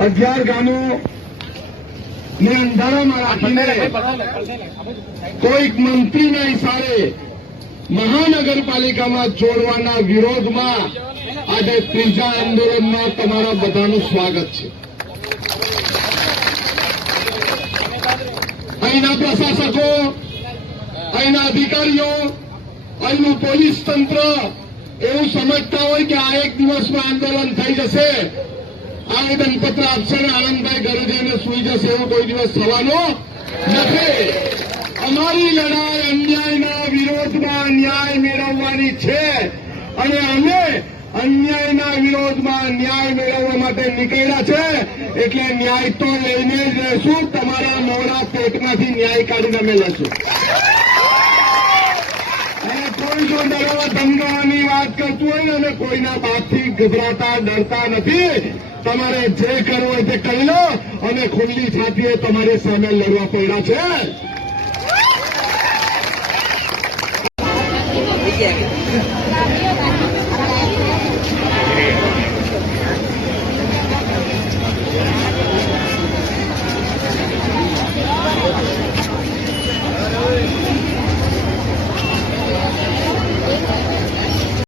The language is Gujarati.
11 ગામો ને અંધારામાં રાખીને કોઈક મંત્રીના ઇશારે મહાનગરપાલિકામાં જોડવાના વિરોધમાં આજે ત્રીજા આંદોલનમાં તમારા બધાનું સ્વાગત છે. અહીંના પ્રશાસકો, અહીંના અધિકારીઓ, અહીંનું પોલીસ તંત્ર એવું સમજતા હોય કે આ એક દિવસમાં આંદોલન થઈ જશે, આવેદનપત્ર આપશે ને આનંદભાઈ ઘરે જઈને સુઈ જશે, એવું કોઈ દિવસ થવાનું નથી. અમારી લડાઈ અન્યાયના વિરોધમાં ન્યાય મેળવવાની છે અને અમે અન્યાયના વિરોધમાં ન્યાય મેળવવા માટે નીકળ્યા છે. એટલે ન્યાય તો લઈને જ રહેશું. તમારા મોડા પેટમાંથી ન્યાય કાઢીને અમે લઈશું. અને કોઈ જો ડરવા ધમકાવવાની વાત કરતું હોય ને અને કોઈના બાપથી ગભરાતા ડરતા નથી. તમારે જે કરવું હોય તે કરી લો અને ખુલ્લી છાતીએ તમારી સામે લડવા પડ્યા છે. Yeah.